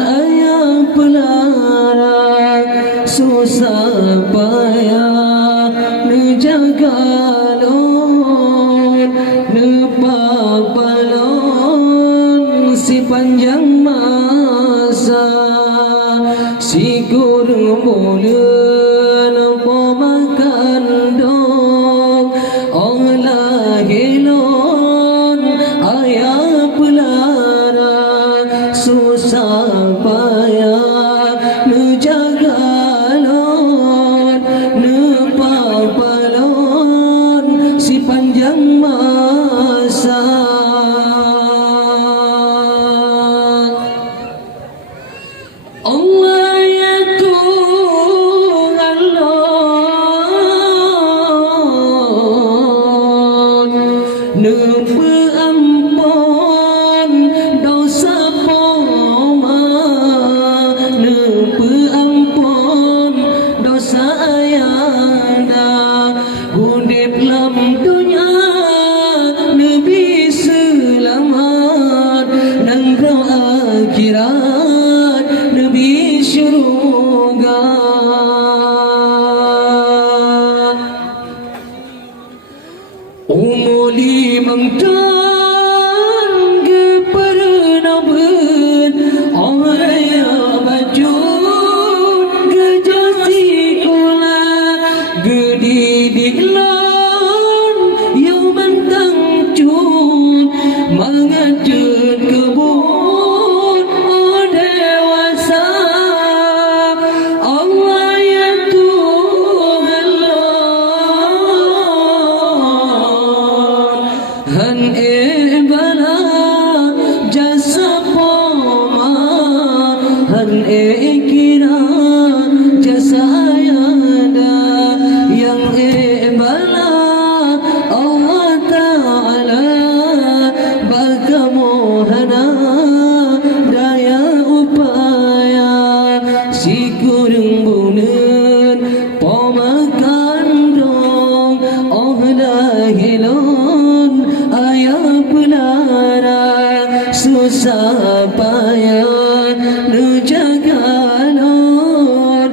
ayah pelara susah payah menjaga lon nepapalon si panjang masa si kurang bulan pemakan dong Allah helon ayah pelara susah payah menjaga lon nepapalon si panjang masa Allah ya Tuhan lon ampun dosa poma ampun dosa ayanda hudip lam dunya nabi selamat nang akhirat nabi syurga umuli mengtan ke pernaben oraya bajut ke jasi kula gedidiklan yang mentang cut mengajut kebun dewasa Allah ya Tuhan han bala jasa poma han kira jasa ayanda yang bala Allah Ta'ala bagamohana daya upaya si kurang bulan pemakan dong Allah helon ayah pelara susah payah menjaga lon